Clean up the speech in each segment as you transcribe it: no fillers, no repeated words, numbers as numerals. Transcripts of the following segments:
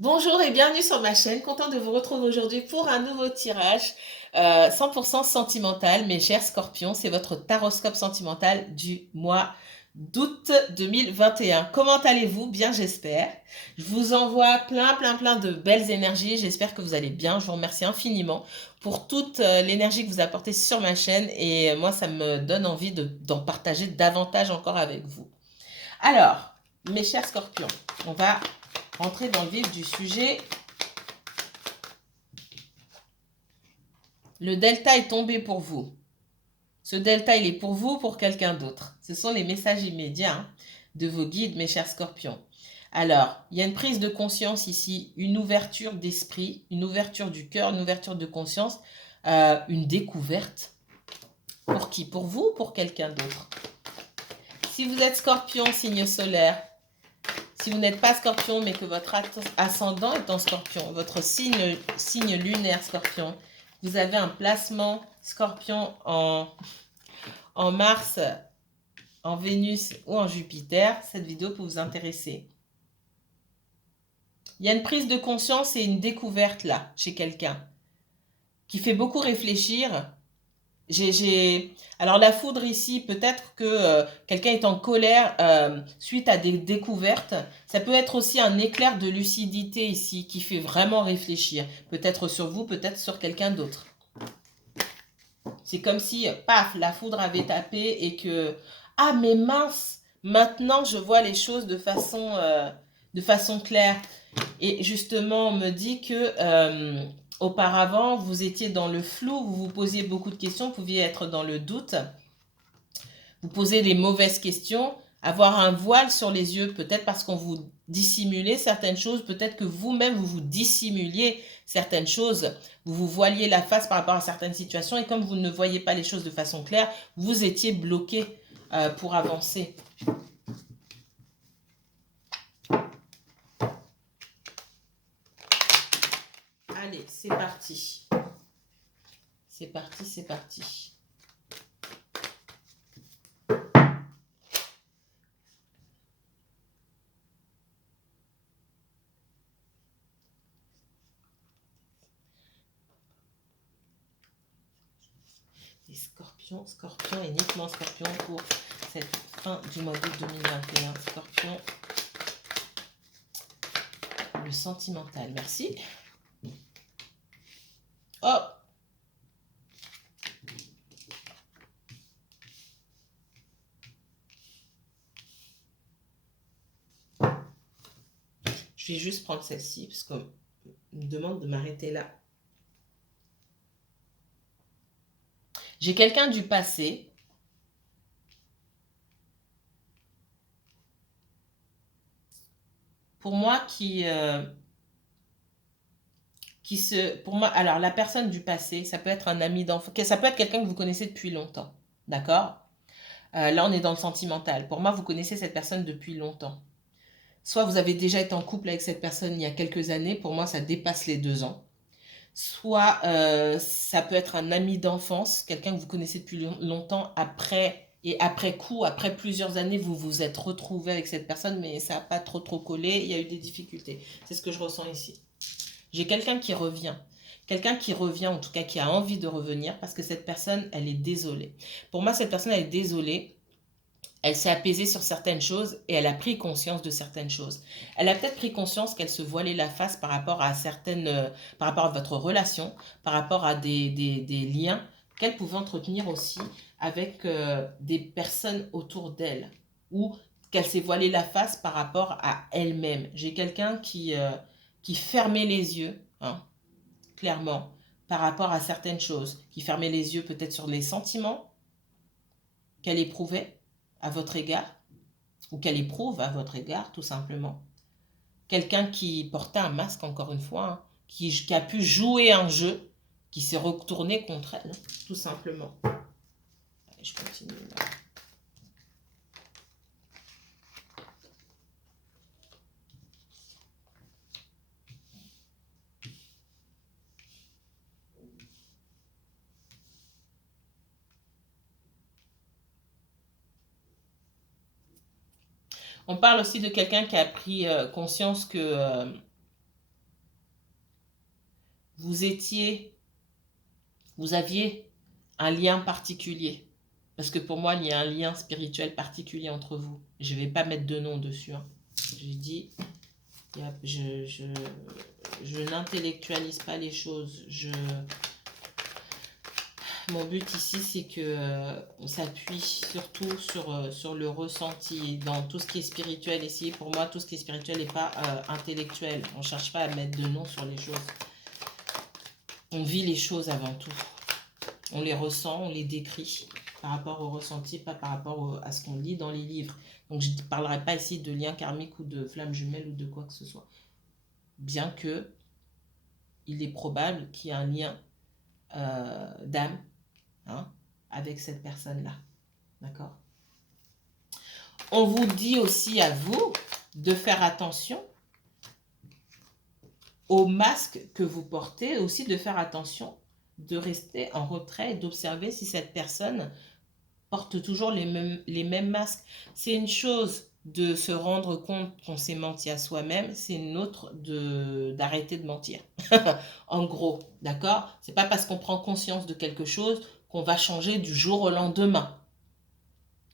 Bonjour et bienvenue sur ma chaîne. Content de vous retrouver aujourd'hui pour un nouveau tirage 100% sentimental. Mes chers scorpions, c'est votre taroscope sentimental du mois d'août 2021. Comment allez-vous? Bien, j'espère. Je vous envoie plein de belles énergies. J'espère que vous allez bien. Je vous remercie infiniment pour toute l'énergie que vous apportez sur ma chaîne et moi, ça me donne envie d'en partager davantage encore avec vous. Alors, mes chers scorpions, on va rentrer dans le vif du sujet. Le delta est tombé pour vous. Ce delta, il est pour vous ou pour quelqu'un d'autre. Ce sont les messages immédiats de vos guides, mes chers scorpions. Alors, il y a une prise de conscience ici, une ouverture d'esprit, une ouverture du cœur, une ouverture de conscience, une découverte. Pour qui? Pour vous ou pour quelqu'un d'autre? Si vous êtes scorpion, signe solaire, si vous n'êtes pas scorpion, mais que votre ascendant est en scorpion, votre signe lunaire scorpion, vous avez un placement scorpion en Mars, en Vénus ou en Jupiter, cette vidéo peut vous intéresser. Il y a une prise de conscience et une découverte là, chez quelqu'un, qui fait beaucoup réfléchir. Alors la foudre ici, peut-être que quelqu'un est en colère suite à des découvertes. Ça peut être aussi un éclair de lucidité ici qui fait vraiment réfléchir. Peut-être sur vous, peut-être sur quelqu'un d'autre. C'est comme si, paf, la foudre avait tapé et que, ah mais mince, maintenant je vois les choses de façon claire. Et justement, on me dit que auparavant, vous étiez dans le flou, vous vous posiez beaucoup de questions, vous pouviez être dans le doute, vous posez des mauvaises questions, avoir un voile sur les yeux, peut-être parce qu'on vous dissimulait certaines choses, peut-être que vous-même vous vous dissimuliez certaines choses, vous vous voiliez la face par rapport à certaines situations et comme vous ne voyez pas les choses de façon claire, vous étiez bloqué pour avancer. Allez, c'est parti. C'est parti, c'est parti. Les scorpions, scorpions, uniquement scorpions pour cette fin du mois d'août 2021. Scorpion, le sentimental, merci. Oh, je vais juste prendre celle-ci parce qu'on me demande de m'arrêter là. J'ai quelqu'un du passé pour moi pour moi, alors la personne du passé, ça peut être un ami d'enfant, ça peut être quelqu'un que vous connaissez depuis longtemps, d'accord? Là, on est dans le sentimental. Pour moi, vous connaissez cette personne depuis longtemps. Soit vous avez déjà été en couple avec cette personne il y a quelques années, pour moi, ça dépasse les 2 ans. Soit ça peut être un ami d'enfance, quelqu'un que vous connaissez depuis longtemps, après coup, après plusieurs années, vous vous êtes retrouvé avec cette personne, mais ça n'a pas trop collé, il y a eu des difficultés. C'est ce que je ressens ici. J'ai quelqu'un qui revient, en tout cas qui a envie de revenir, parce que cette personne, elle est désolée. Pour moi, cette personne, elle est désolée. Elle s'est apaisée sur certaines choses et elle a pris conscience de certaines choses. Elle a peut-être pris conscience qu'elle se voilait la face par rapport à par rapport à votre relation, par rapport à des liens qu'elle pouvait entretenir aussi avec des personnes autour d'elle ou qu'elle s'est voilée la face par rapport à elle-même. J'ai quelqu'un qui fermait les yeux, hein, clairement, par rapport à certaines choses, qui fermait les yeux peut-être sur les sentiments qu'elle éprouvait à votre égard, ou qu'elle éprouve à votre égard, tout simplement. Quelqu'un qui portait un masque, encore une fois, hein, qui a pu jouer un jeu, qui s'est retourné contre elle, tout simplement. Allez, je continue là. On parle aussi de quelqu'un qui a pris conscience que vous aviez un lien particulier. Parce que pour moi, il y a un lien spirituel particulier entre vous. Je ne vais pas mettre de nom dessus. Hein. Je dis, je n'intellectualise pas les choses. Mon but ici, c'est que on s'appuie surtout sur le ressenti, dans tout ce qui est spirituel. Ici, pour moi, tout ce qui est spirituel n'est pas intellectuel. On ne cherche pas à mettre de nom sur les choses. On vit les choses avant tout. On les ressent, on les décrit par rapport au ressenti, pas par rapport à ce qu'on lit dans les livres. Donc, je ne parlerai pas ici de lien karmique ou de flamme jumelle ou de quoi que ce soit. Bien que il est probable qu'il y ait un lien d'âme, hein, avec cette personne-là. D'accord? On vous dit aussi à vous de faire attention au masque que vous portez, aussi de faire attention de rester en retrait et d'observer si cette personne porte toujours les mêmes masques. C'est une chose de se rendre compte qu'on s'est menti à soi-même, c'est une autre d'arrêter de mentir. En gros, d'accord? C'est pas parce qu'on prend conscience de quelque chose qu'on va changer du jour au lendemain.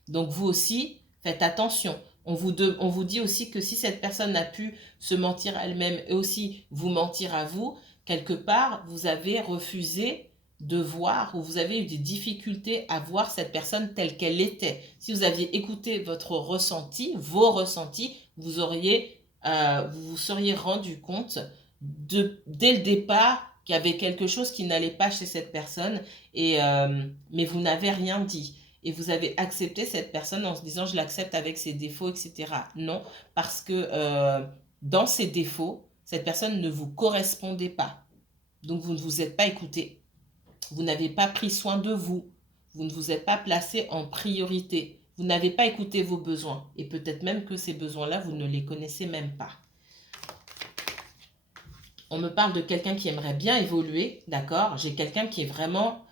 Donc vous aussi, faites attention. On vous dit aussi que si cette personne a pu se mentir elle-même et aussi vous mentir à vous, quelque part, vous avez refusé de voir ou vous avez eu des difficultés à voir cette personne telle qu'elle était. Si vous aviez écouté votre ressenti, vos ressentis, vous vous seriez rendu compte dès le départ qu'il y avait quelque chose qui n'allait pas chez cette personne, mais vous n'avez rien dit. Et vous avez accepté cette personne en se disant je l'accepte avec ses défauts, etc. Non, parce que dans ses défauts, cette personne ne vous correspondait pas. Donc vous ne vous êtes pas écouté. Vous n'avez pas pris soin de vous. Vous ne vous êtes pas placé en priorité. Vous n'avez pas écouté vos besoins. Et peut-être même que ces besoins-là, vous ne les connaissez même pas. On me parle de quelqu'un qui aimerait bien évoluer, d'accord? J'ai quelqu'un qui est vraiment...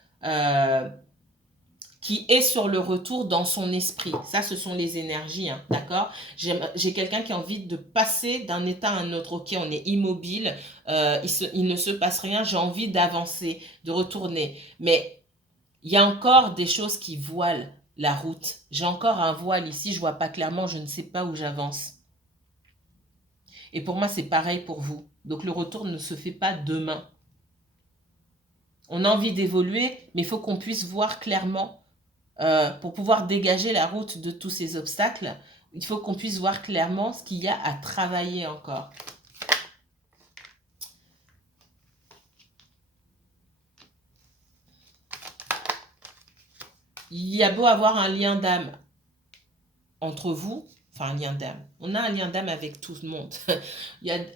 qui est sur le retour dans son esprit. Ça, ce sont les énergies, hein, d'accord? J'ai quelqu'un qui a envie de passer d'un état à un autre. Ok, on est immobile, il ne se passe rien, j'ai envie d'avancer, de retourner. Mais il y a encore des choses qui voilent la route. J'ai encore un voile ici, je vois pas clairement, je ne sais pas où j'avance. Et pour moi, c'est pareil pour vous. Donc le retour ne se fait pas demain. On a envie d'évoluer, mais il faut qu'on puisse voir clairement. Pour pouvoir dégager la route de tous ces obstacles, il faut qu'on puisse voir clairement ce qu'il y a à travailler encore. Il y a beau avoir un lien d'âme entre vous, enfin un lien d'âme, on a un lien d'âme avec tout le monde.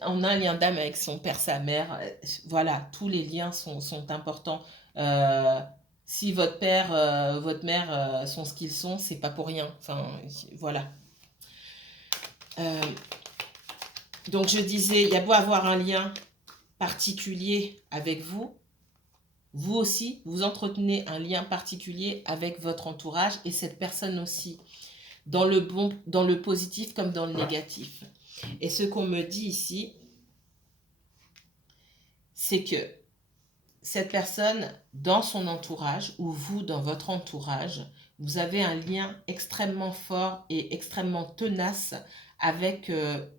On a un lien d'âme avec son père, sa mère, voilà, tous les liens sont importants. Si votre père, votre mère sont ce qu'ils sont, c'est pas pour rien. Enfin, voilà. Donc je disais, il y a beau avoir un lien particulier avec vous, vous aussi, vous entretenez un lien particulier avec votre entourage et cette personne aussi, dans le positif comme dans le négatif. Et ce qu'on me dit ici, c'est que cette personne dans son entourage ou vous dans votre entourage, vous avez un lien extrêmement fort et extrêmement tenace avec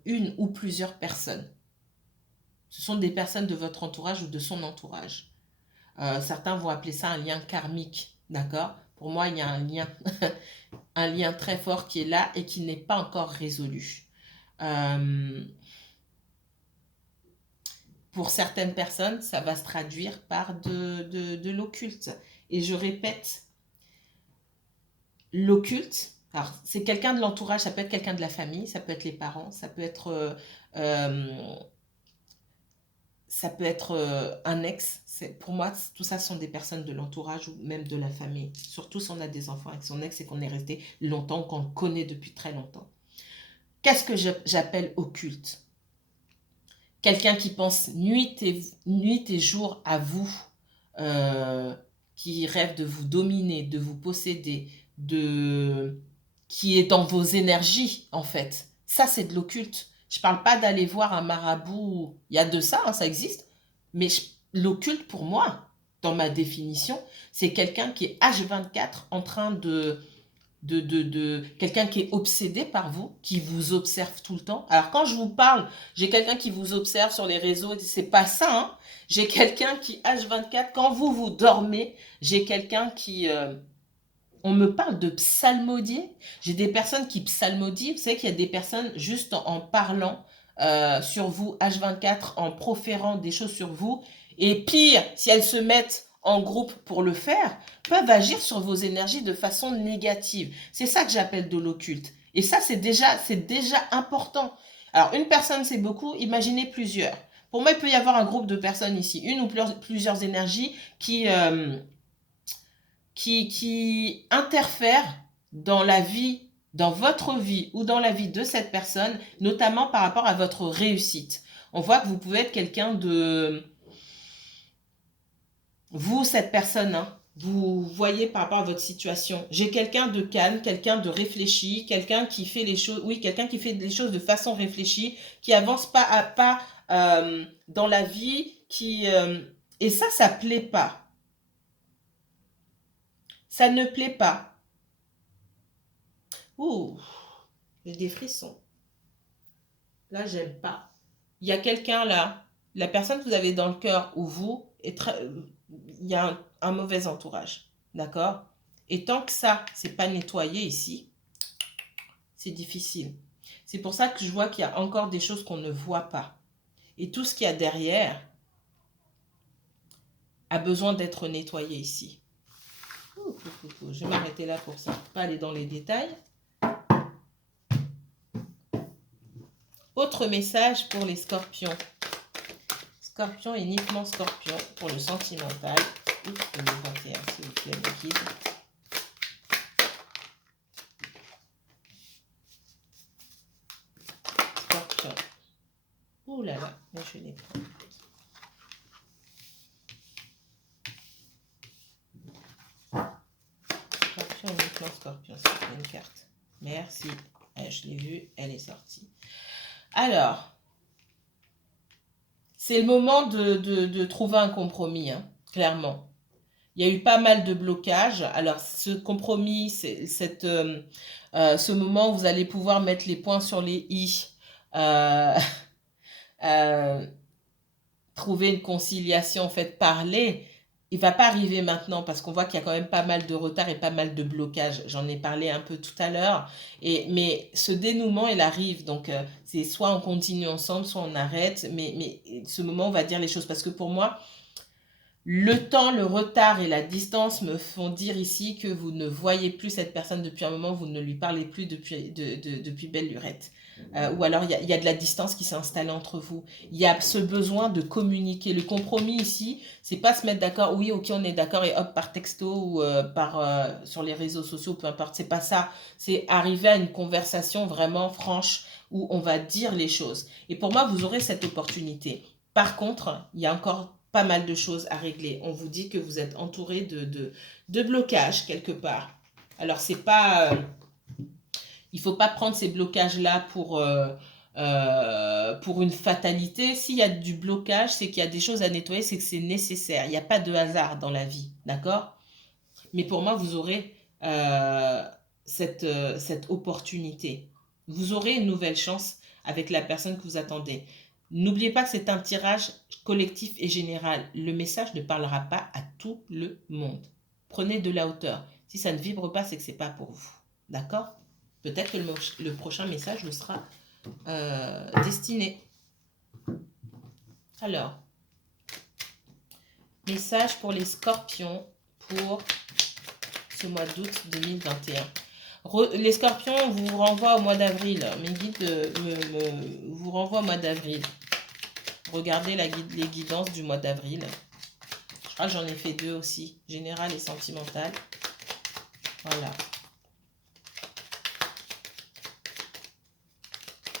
une ou plusieurs personnes. Ce sont des personnes de votre entourage ou de son entourage. Certains vont appeler ça un lien karmique, d'accord? Pour moi, il y a un lien, un lien très fort qui est là et qui n'est pas encore résolu. Pour certaines personnes, ça va se traduire par de l'occulte. Et je répète, l'occulte, alors c'est quelqu'un de l'entourage, ça peut être quelqu'un de la famille, ça peut être les parents, ça peut être un ex. Pour moi, tout ça sont des personnes de l'entourage ou même de la famille. Surtout si on a des enfants avec son ex et qu'on est resté longtemps, qu'on le connaît depuis très longtemps. Qu'est-ce que j'appelle occulte? Quelqu'un qui pense nuit et jour à vous, qui rêve de vous dominer, de vous posséder, qui est dans vos énergies, en fait. Ça, c'est de l'occulte. Je ne parle pas d'aller voir un marabout. Il y a de ça, hein, ça existe. Mais l'occulte pour moi, dans ma définition, c'est quelqu'un qui est H24 en train quelqu'un qui est obsédé par vous, qui vous observe tout le temps. Alors quand je vous parle, j'ai quelqu'un qui vous observe sur les réseaux, c'est pas ça, hein. J'ai quelqu'un qui H24, quand vous dormez, j'ai quelqu'un qui... on me parle de psalmodier. J'ai des personnes qui psalmodient. Vous savez qu'il y a des personnes juste en parlant sur vous H24, en proférant des choses sur vous. Et pire, si elles se mettent en groupe pour le faire, peuvent agir sur vos énergies de façon négative. C'est ça que j'appelle de l'occulte. Et ça, c'est déjà important. Alors, une personne, c'est beaucoup. Imaginez plusieurs. Pour moi, il peut y avoir un groupe de personnes ici, une ou plusieurs énergies qui interfèrent dans la vie, dans votre vie ou dans la vie de cette personne, notamment par rapport à votre réussite. On voit que vous pouvez être quelqu'un de... Vous, cette personne, hein, vous voyez par rapport à votre situation. J'ai quelqu'un de calme, quelqu'un de réfléchi, quelqu'un qui fait les choses, oui, quelqu'un qui fait les choses de façon réfléchie, qui avance pas à pas dans la vie, et ça plaît pas. Ça ne plaît pas. Ouh, j'ai des frissons. Là, j'aime pas. Il y a quelqu'un là, la personne que vous avez dans le cœur ou vous, il y a un mauvais entourage. D'accord? Et tant que ça, c'est pas nettoyé ici, c'est difficile. C'est pour ça que je vois qu'il y a encore des choses qu'on ne voit pas. Et tout ce qu'il y a derrière a besoin d'être nettoyé ici. Je vais m'arrêter là pour ça. Pas aller dans les détails. Autre message pour les scorpions. Scorpion, uniquement scorpion pour le sentimental. Août 2021, s'il vous plaît, mes guides. Scorpion. Ouh là là, moi je les prends. Scorpion, uniquement scorpion, c'est une carte. Merci. Je l'ai vue, elle est sortie. Alors, c'est le moment de trouver un compromis, hein, clairement. Il y a eu pas mal de blocages. Alors, ce compromis, ce moment où vous allez pouvoir mettre les points sur les i, euh, euh, trouver une conciliation, en fait, parler, il va pas arriver maintenant parce qu'on voit qu'il y a quand même pas mal de retard et pas mal de blocages. J'en ai parlé un peu tout à l'heure. Mais ce dénouement, il arrive. Donc, c'est soit on continue ensemble, soit on arrête. Mais ce moment, on va dire les choses. Parce que pour moi, le temps, le retard et la distance me font dire ici que vous ne voyez plus cette personne depuis un moment, vous ne lui parlez plus depuis belle lurette. Ou alors il y a de la distance qui s'est installée entre vous. Il y a ce besoin de communiquer. Le compromis ici, c'est pas se mettre d'accord, oui, ok, on est d'accord, et hop, par texto ou sur les réseaux sociaux, peu importe, c'est pas ça. C'est arriver à une conversation vraiment franche où on va dire les choses. Et pour moi, vous aurez cette opportunité. Par contre, il y a encore pas mal de choses à régler. On vous dit que vous êtes entouré de blocages quelque part. Alors, c'est pas... il ne faut pas prendre ces blocages-là pour une fatalité. S'il y a du blocage, c'est qu'il y a des choses à nettoyer, c'est que c'est nécessaire. Il n'y a pas de hasard dans la vie, d'accord? Mais pour moi, vous aurez cette opportunité. Vous aurez une nouvelle chance avec la personne que vous attendez. N'oubliez pas que c'est un tirage collectif et général. Le message ne parlera pas à tout le monde. Prenez de la hauteur. Si ça ne vibre pas, c'est que ce n'est pas pour vous. D'accord? Peut-être que le prochain message vous sera destiné. Alors, message pour les scorpions pour ce mois d'août 2021. Les scorpions, on vous renvoie au mois d'avril. Mes guides vous renvoient au mois d'avril. Regardez les guidances du mois d'avril. Je crois que j'en ai fait 2 aussi. Général et sentimental. Voilà.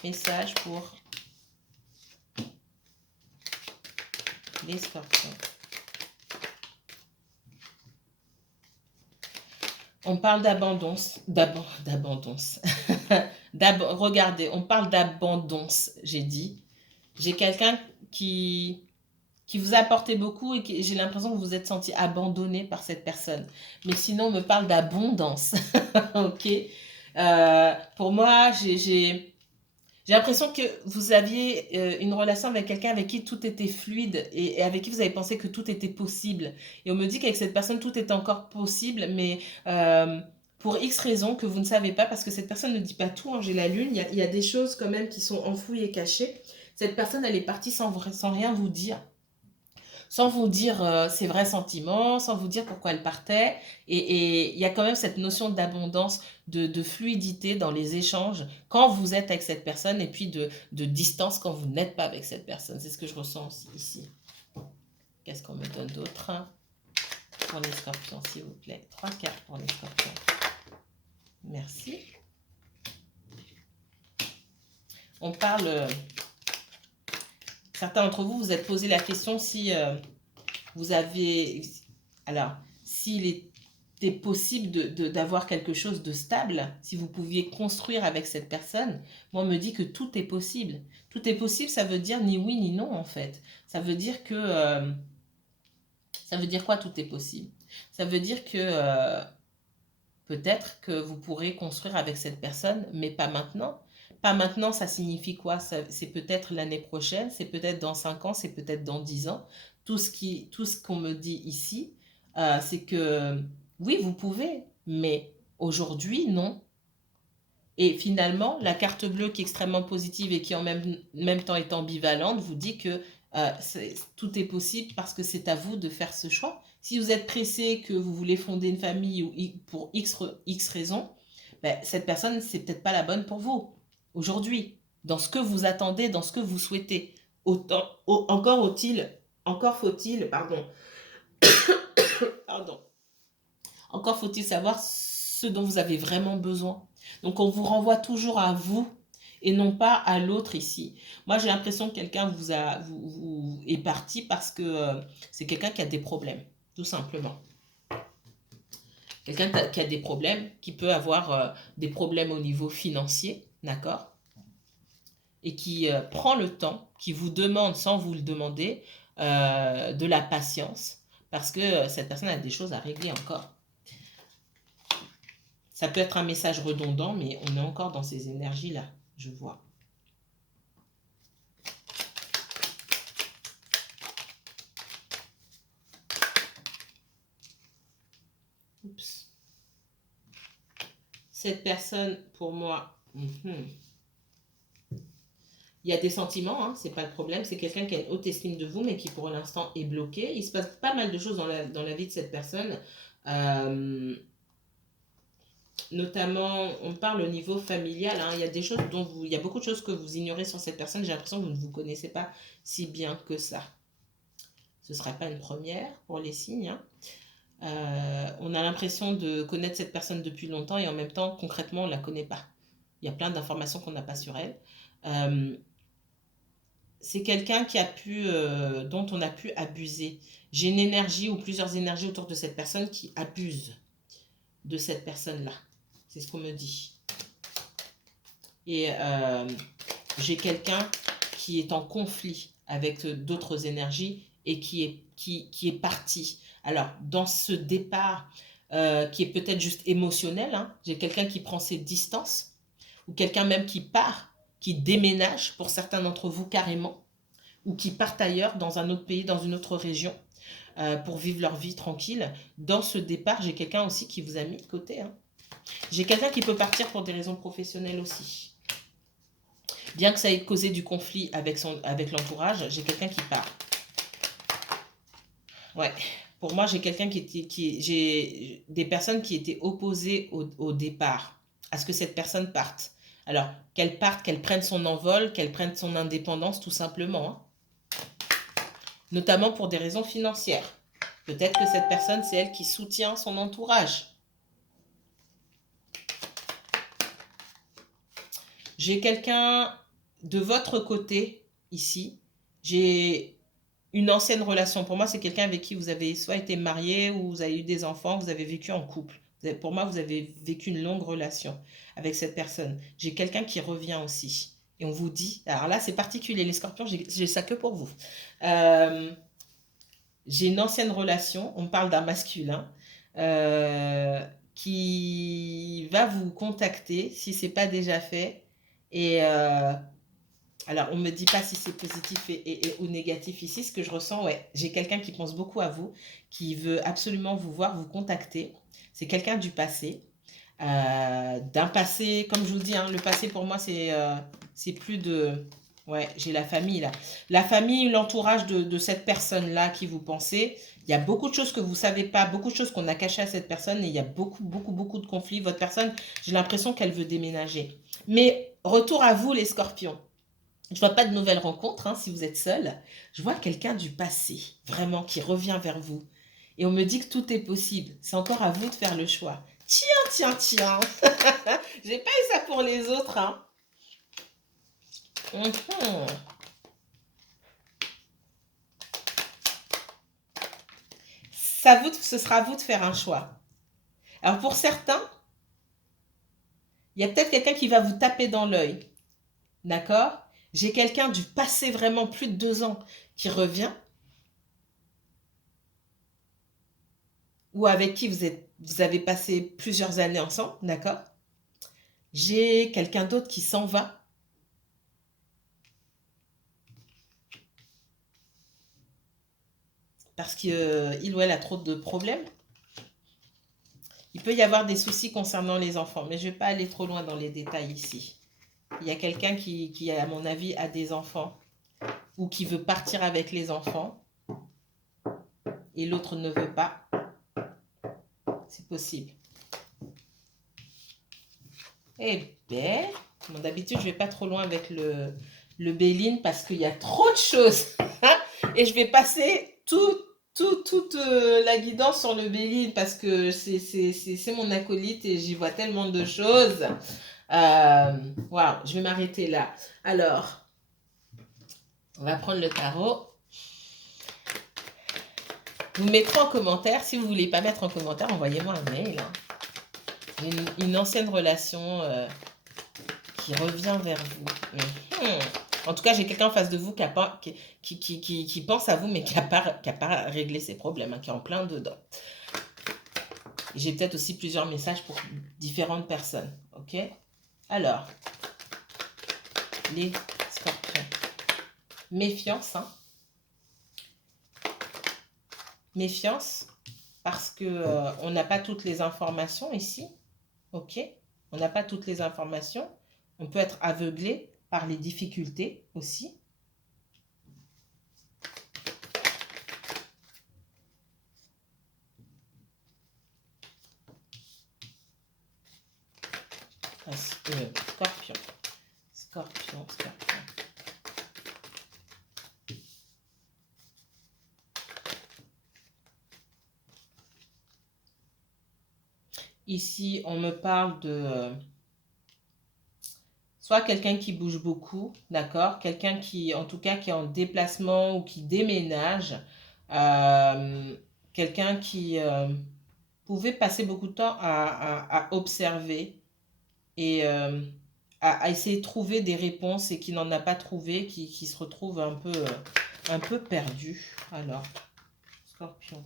Message pour les scorpions. On parle d'abondance. D'abondance. Regardez, on parle d'abondance, j'ai dit. J'ai quelqu'un qui qui vous a apporté beaucoup et j'ai l'impression que vous vous êtes senti abandonné par cette personne. Mais sinon, on me parle d'abondance. Ok. Pour moi, j'ai l'impression que vous aviez une relation avec quelqu'un avec qui tout était fluide et avec qui vous avez pensé que tout était possible. Et on me dit qu'avec cette personne, tout est encore possible, mais pour X raisons que vous ne savez pas, parce que cette personne ne dit pas tout, hein, j'ai la lune, il y a des choses quand même qui sont enfouies et cachées. Cette personne, elle est partie sans rien vous dire. Sans vous dire ses vrais sentiments, sans vous dire pourquoi elle partait. Et il y a quand même cette notion d'abondance, de fluidité dans les échanges quand vous êtes avec cette personne et puis de distance quand vous n'êtes pas avec cette personne. C'est ce que je ressens aussi ici. Qu'est-ce qu'on me donne d'autre pour les scorpions, s'il vous plaît? 3 cartes pour les scorpions. Merci. On parle... certains d'entre vous vous êtes posé la question si vous avez... Alors, s'il était possible d'avoir quelque chose de stable, si vous pouviez construire avec cette personne, moi, on me dit que tout est possible. Tout est possible, ça veut dire ni oui ni non, en fait. Ça veut dire que... ça veut dire quoi, tout est possible? Ça veut dire que peut-être que vous pourrez construire avec cette personne, mais pas maintenant. Pas maintenant, ça signifie quoi? C'est peut-être l'année prochaine, c'est peut-être dans 5 ans, c'est peut-être dans 10 ans. Tout ce qu'on me dit ici, c'est que oui, vous pouvez, mais aujourd'hui, non. Et finalement, la carte bleue qui est extrêmement positive et qui en même temps est ambivalente vous dit que tout est possible parce que c'est à vous de faire ce choix. Si vous êtes pressé, que vous voulez fonder une famille ou pour X raisons, ben, cette personne, c'est peut-être pas la bonne pour vous aujourd'hui, dans ce que vous attendez, dans ce que vous souhaitez. Encore faut-il, pardon, encore faut-il savoir ce dont vous avez vraiment besoin. Donc on vous renvoie toujours à vous et non pas à l'autre ici. Moi j'ai l'impression que quelqu'un vous est parti parce que c'est quelqu'un qui a des problèmes, tout simplement. Quelqu'un qui a des problèmes, qui peut avoir des problèmes au niveau financier, d'accord? Et qui prend le temps, qui vous demande sans vous le demander, de la patience, parce que cette personne a des choses à régler encore. Ça peut être un message redondant, mais on est encore dans ces énergies-là, je vois. Oups. Cette personne, pour moi, il y a des sentiments, hein, c'est pas le problème. C'est quelqu'un qui a une haute estime de vous, mais qui pour l'instant est bloqué. Il se passe pas mal de choses dans la vie de cette personne. Notamment, on parle au niveau familial, hein, il y a des choses il y a beaucoup de choses que vous ignorez sur cette personne. J'ai l'impression que vous ne vous connaissez pas si bien que ça. Ce ne serait pas une première pour les signes. Hein. On a l'impression de connaître cette personne depuis longtemps et en même temps, concrètement, on ne la connaît pas. Il y a plein d'informations qu'on n'a pas sur elle. C'est quelqu'un dont on a pu abuser. J'ai une énergie ou plusieurs énergies autour de cette personne qui abusent de cette personne-là. C'est ce qu'on me dit. Et j'ai quelqu'un qui est en conflit avec d'autres énergies et qui est parti. Alors, dans ce départ qui est peut-être juste émotionnel, hein, j'ai quelqu'un qui prend ses distances ou quelqu'un même qui part, qui déménage pour certains d'entre vous carrément ou qui partent ailleurs dans un autre pays, dans une autre région pour vivre leur vie tranquille. Dans ce départ, j'ai quelqu'un aussi qui vous a mis de côté. Hein. J'ai quelqu'un qui peut partir pour des raisons professionnelles aussi. Bien que ça ait causé du conflit avec l'entourage, j'ai quelqu'un qui part. Ouais. Pour moi, j'ai quelqu'un j'ai des personnes qui étaient opposées au départ, à ce que cette personne parte. Alors, qu'elle parte, qu'elle prenne son envol, qu'elle prenne son indépendance, tout simplement. Hein. Notamment pour des raisons financières. Peut-être que cette personne, c'est elle qui soutient son entourage. J'ai quelqu'un de votre côté, ici. J'ai une ancienne relation. Pour moi, c'est quelqu'un avec qui vous avez soit été marié ou vous avez eu des enfants, vous avez vécu en couple. Pour moi, vous avez vécu une longue relation avec cette personne. J'ai quelqu'un qui revient aussi. Et on vous dit, alors là, c'est particulier, les scorpions, j'ai ça que pour vous. j'ai une ancienne relation, on parle d'un masculin, qui va vous contacter si c'est pas déjà fait. Et alors, on me dit pas si c'est positif ou négatif ici. Ce que je ressens, ouais, j'ai quelqu'un qui pense beaucoup à vous, qui veut absolument vous voir, vous contacter. C'est quelqu'un du passé. D'un passé, comme je vous dis, hein, le passé pour moi, c'est plus de... Ouais, j'ai la famille là. La famille, l'entourage de cette personne-là qui vous pensez. Il y a beaucoup de choses que vous savez pas, beaucoup de choses qu'on a cachées à cette personne et il y a beaucoup, beaucoup, beaucoup de conflits. Votre personne, j'ai l'impression qu'elle veut déménager. Mais retour à vous, les scorpions. Je vois pas de nouvelles rencontres, hein, si vous êtes seul. Je vois quelqu'un du passé, vraiment, qui revient vers vous. Et on me dit que tout est possible. C'est encore à vous de faire le choix. Tiens, tiens, tiens. J'ai pas eu ça pour les autres, hein. Mhm. Ce sera à vous de faire un choix. Alors pour certains, il y a peut-être quelqu'un qui va vous taper dans l'œil. D'accord? J'ai quelqu'un du passé vraiment plus de 2 ans qui revient ou avec qui vous avez passé plusieurs années ensemble. D'accord? J'ai quelqu'un d'autre qui s'en va parce qu'il ou elle a trop de problèmes. Il peut y avoir des soucis concernant les enfants, mais je ne vais pas aller trop loin dans les détails ici. Il y a quelqu'un qui, à mon avis, a des enfants ou qui veut partir avec les enfants et l'autre ne veut pas. C'est possible. Eh bien, d'habitude, je ne vais pas trop loin avec le Béline parce qu'il y a trop de choses. Et je vais passer toute la guidance sur le Béline parce que c'est mon acolyte et j'y vois tellement de choses. Waouh, je vais m'arrêter là. Alors, on va prendre le tarot. Vous mettrez en commentaire. Si vous ne voulez pas mettre en commentaire, envoyez-moi un mail. Hein. Une ancienne relation qui revient vers vous. En tout cas, j'ai quelqu'un en face de vous qui pense à vous, mais qui n'a pas réglé ses problèmes, hein, qui est en plein dedans. J'ai peut-être aussi plusieurs messages pour différentes personnes. Ok? Alors, les scorpions. Méfiance, hein? Méfiance, parce que on n'a pas toutes les informations ici. Ok? On n'a pas toutes les informations. On peut être aveuglé par les difficultés aussi. Scorpion. Scorpion, scorpion. Ici, on me parle de soit quelqu'un qui bouge beaucoup, d'accord? Quelqu'un qui, en tout cas, qui est en déplacement ou qui déménage. Quelqu'un qui pouvait passer beaucoup de temps à observer et à essayer de trouver des réponses et qui n'en a pas trouvé, qui se retrouve un peu perdu. Alors, scorpion.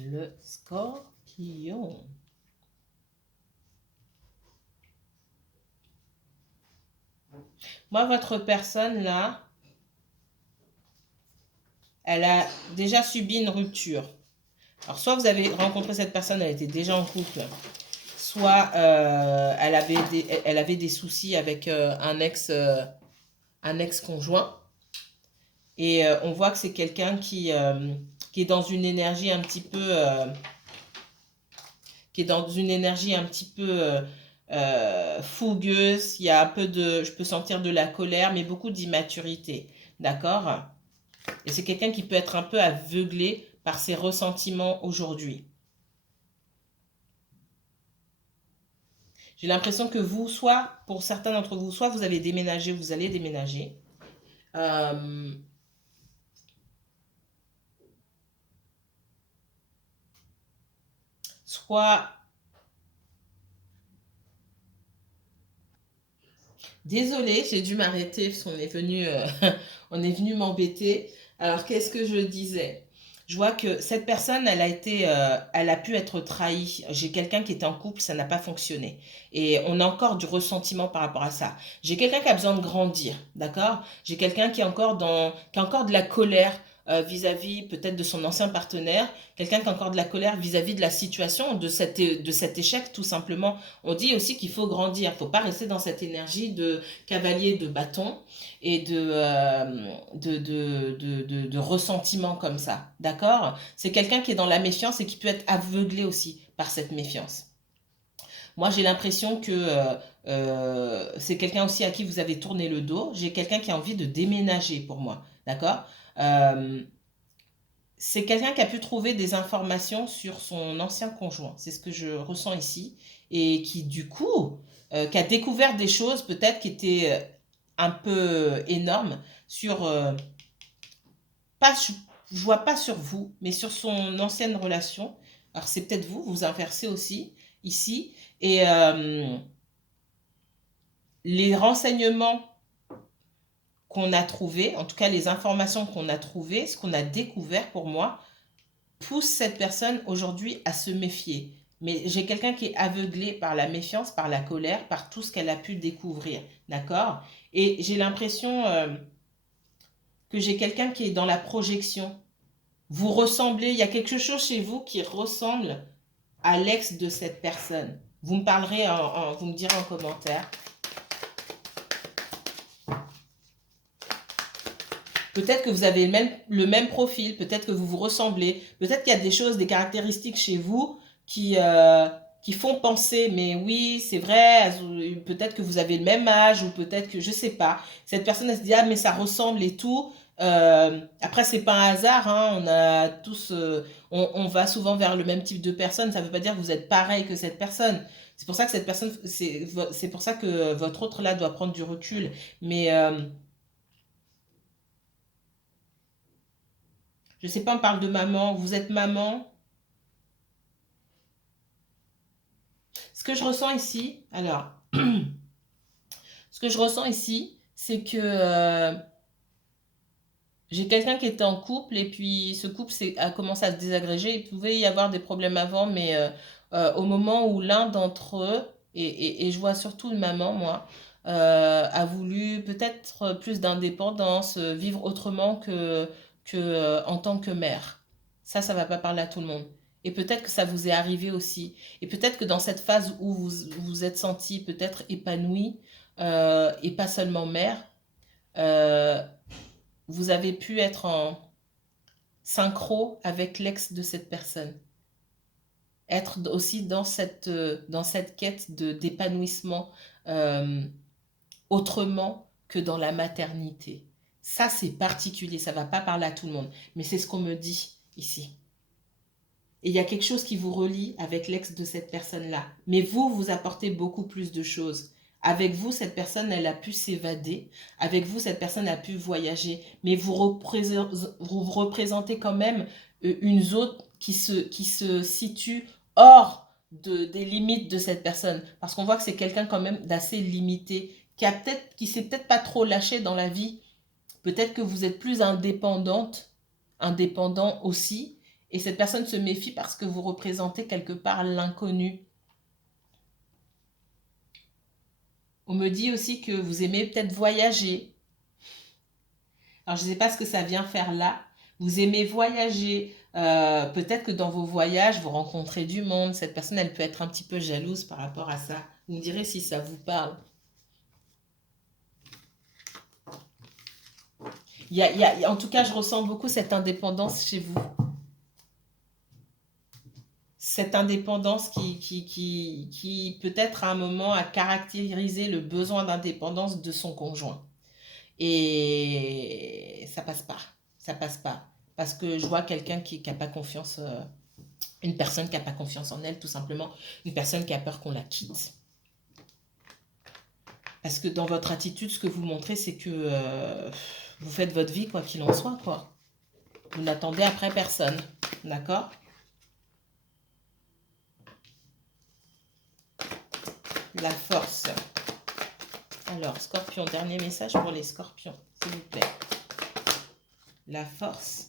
Le scorpion. Moi, votre personne là, elle a déjà subi une rupture. Alors, soit vous avez rencontré cette personne, elle était déjà en couple, soit elle avait des soucis avec un ex-conjoint. Et on voit que c'est quelqu'un qui est dans une énergie un petit peu... fougueuse. Il y a un peu de... Je peux sentir de la colère, mais beaucoup d'immaturité. D'accord? Et c'est quelqu'un qui peut être un peu aveuglé par ses ressentiments aujourd'hui. J'ai l'impression que vous, soit, pour certains d'entre vous, soit vous avez déménagé, vous allez déménager. soit... Désolée, j'ai dû m'arrêter parce qu'on est venu, on est venu m'embêter. Alors, qu'est-ce que je disais? Je vois que cette personne, elle a pu être trahie. J'ai quelqu'un qui était en couple, ça n'a pas fonctionné. Et on a encore du ressentiment par rapport à ça. J'ai quelqu'un qui a besoin de grandir, d'accord? J'ai quelqu'un qui a encore de la colère vis-à-vis peut-être de son ancien partenaire. Quelqu'un qui a encore de la colère vis-à-vis de la situation, de cet échec, tout simplement. On dit aussi qu'il faut grandir. Il ne faut pas rester dans cette énergie de cavalier de bâton et de ressentiment comme ça. D'accord? C'est quelqu'un qui est dans la méfiance et qui peut être aveuglé aussi par cette méfiance. Moi, j'ai l'impression que c'est quelqu'un aussi à qui vous avez tourné le dos. J'ai quelqu'un qui a envie de déménager pour moi. D'accord? Euh, c'est quelqu'un qui a pu trouver des informations sur son ancien conjoint. C'est ce que je ressens ici. Et qui, du coup, qui a découvert des choses peut-être qui étaient un peu énormes sur, pas, je vois pas sur vous, mais sur son ancienne relation. Alors, c'est peut-être vous, vous inversez aussi ici. Et les renseignements qu'on a trouvés, en tout cas les informations qu'on a trouvées, ce qu'on a découvert pour moi, pousse cette personne aujourd'hui à se méfier. Mais j'ai quelqu'un qui est aveuglé par la méfiance, par la colère, par tout ce qu'elle a pu découvrir. D'accord? Et j'ai l'impression que j'ai quelqu'un qui est dans la projection. Vous ressemblez, il y a quelque chose chez vous qui ressemble à l'ex de cette personne. Vous me parlerez, vous me direz en commentaire. Peut-être que vous avez le même profil, peut-être que vous vous ressemblez, peut-être qu'il y a des choses, des caractéristiques chez vous qui font penser, mais oui, c'est vrai, peut-être que vous avez le même âge, ou peut-être que, je sais pas, cette personne, elle se dit, ah, mais ça ressemble et tout. Après, c'est pas un hasard, hein, on a tous, on va souvent vers le même type de personne, ça veut pas dire que vous êtes pareil que cette personne. C'est pour ça que cette personne, c'est pour ça que votre autre là doit prendre du recul. Mais je sais pas, on parle de maman, vous êtes maman. Ce que je ressens ici, alors, ce que je ressens ici, c'est que j'ai quelqu'un qui était en couple et puis ce couple a commencé à se désagréger. Il pouvait y avoir des problèmes avant, mais au moment où l'un d'entre eux, et je vois surtout une maman, moi, a voulu peut-être plus d'indépendance, vivre autrement en tant que mère. Ça va pas parler à tout le monde. Et peut-être que ça vous est arrivé aussi. Et peut-être que dans cette phase où vous vous êtes senti peut-être épanoui et pas seulement mère, euh, vous avez pu être en synchro avec l'ex de cette personne. Être aussi dans cette quête d'épanouissement euh, autrement que dans la maternité. Ça, c'est particulier, ça ne va pas parler à tout le monde. Mais c'est ce qu'on me dit ici. Et il y a quelque chose qui vous relie avec l'ex de cette personne-là. Mais vous, vous apportez beaucoup plus de choses. Avec vous, cette personne, elle a pu s'évader. Avec vous, cette personne a pu voyager. Mais vous représentez quand même une zone qui se situe hors des limites de cette personne. Parce qu'on voit que c'est quelqu'un quand même d'assez limité, qui s'est peut-être pas trop lâché dans la vie. Peut-être que vous êtes plus indépendant aussi, et cette personne se méfie parce que vous représentez quelque part l'inconnu. On me dit aussi que vous aimez peut-être voyager. Alors, je ne sais pas ce que ça vient faire là. Vous aimez voyager. Peut-être que dans vos voyages, vous rencontrez du monde. Cette personne, elle peut être un petit peu jalouse par rapport à ça. Vous me direz si ça vous parle. En tout cas, je ressens beaucoup cette indépendance chez vous. Cette indépendance qui peut-être à un moment a caractérisé le besoin d'indépendance de son conjoint. Et ça passe pas. Ça passe pas. Parce que je vois quelqu'un qui n'a pas confiance, une personne qui n'a pas confiance en elle, tout simplement. Une personne qui a peur qu'on la quitte. Parce que dans votre attitude, ce que vous montrez, c'est que vous faites votre vie, quoi qu'il en soit, quoi. Vous n'attendez après personne. D'accord ? La force. Alors, scorpion, dernier message pour les scorpions, s'il vous plaît. La force.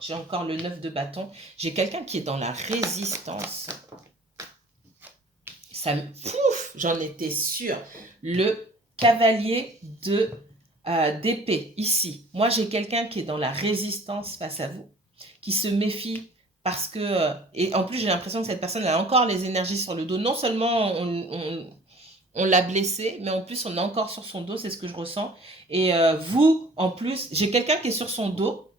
J'ai encore le 9 de bâton. J'ai quelqu'un qui est dans la résistance. Ça me... Pouf, j'en étais sûre. Le cavalier de d'épée, ici. Moi, j'ai quelqu'un qui est dans la résistance face à vous, qui se méfie parce que... et en plus, j'ai l'impression que cette personne a encore les énergies sur le dos. Non seulement on l'a blessé, mais en plus, on est encore sur son dos, c'est ce que je ressens. Et vous, en plus, j'ai quelqu'un qui est sur son dos.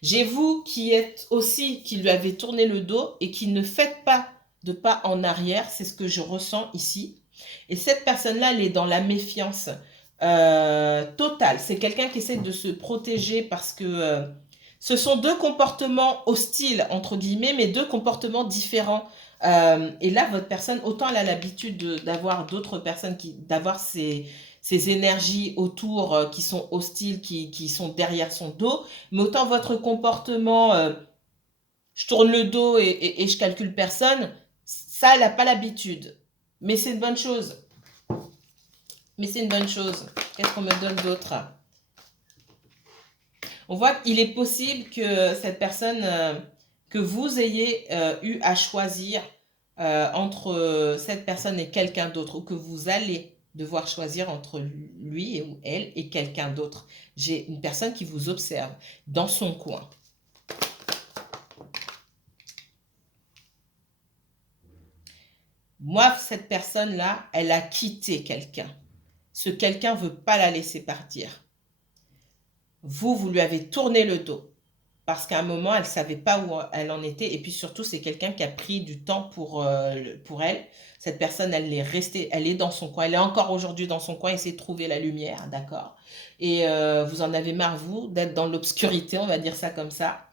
J'ai vous qui êtes aussi, qui lui avez tourné le dos et qui ne faites pas de pas en arrière. C'est ce que je ressens ici. Et cette personne-là, elle est dans la méfiance totale. C'est quelqu'un qui essaie de se protéger parce que ce sont deux comportements hostiles, entre guillemets, mais deux comportements différents. Et là, votre personne, autant elle a l'habitude d'avoir d'autres personnes, d'avoir ces énergies autour qui sont hostiles, qui sont derrière son dos, mais autant votre comportement, je tourne le dos et je calcule personne, ça, elle n'a pas l'habitude. Mais c'est une bonne chose. Mais c'est une bonne chose. Qu'est-ce qu'on me donne d'autre? On voit qu'il est possible que cette personne, que vous ayez eu à choisir entre cette personne et quelqu'un d'autre, ou que vous allez devoir choisir entre lui ou elle et quelqu'un d'autre. J'ai une personne qui vous observe dans son coin. Moi, cette personne-là, elle a quitté quelqu'un. Ce quelqu'un ne veut pas la laisser partir. Vous lui avez tourné le dos. Parce qu'à un moment, elle ne savait pas où elle en était. Et puis surtout, c'est quelqu'un qui a pris du temps pour elle. Cette personne, elle est restée, elle est dans son coin. Elle est encore aujourd'hui dans son coin, essaie de trouver la lumière, d'accord? Et vous en avez marre, vous, d'être dans l'obscurité, on va dire ça comme ça.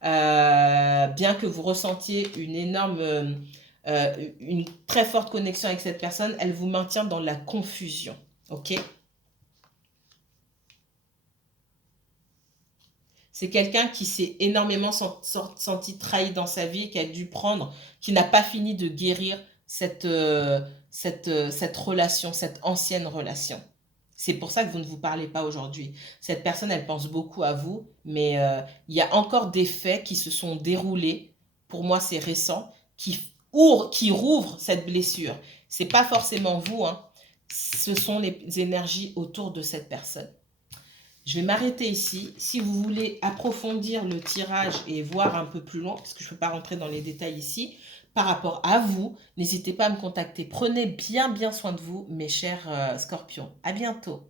Bien que vous ressentiez une très forte connexion avec cette personne, elle vous maintient dans la confusion, ok? C'est quelqu'un qui s'est énormément senti trahi dans sa vie, qui a dû prendre, qui n'a pas fini de guérir cette relation, cette ancienne relation. C'est pour ça que vous ne vous parlez pas aujourd'hui. Cette personne, elle pense beaucoup à vous, mais il y a encore des faits qui se sont déroulés, pour moi c'est récent, qui rouvrent cette blessure. C'est pas forcément vous, hein. Ce sont les énergies autour de cette personne. Je vais m'arrêter ici. Si vous voulez approfondir le tirage et voir un peu plus loin, parce que je ne peux pas rentrer dans les détails ici, par rapport à vous, n'hésitez pas à me contacter. Prenez bien soin de vous, mes chers scorpions. À bientôt.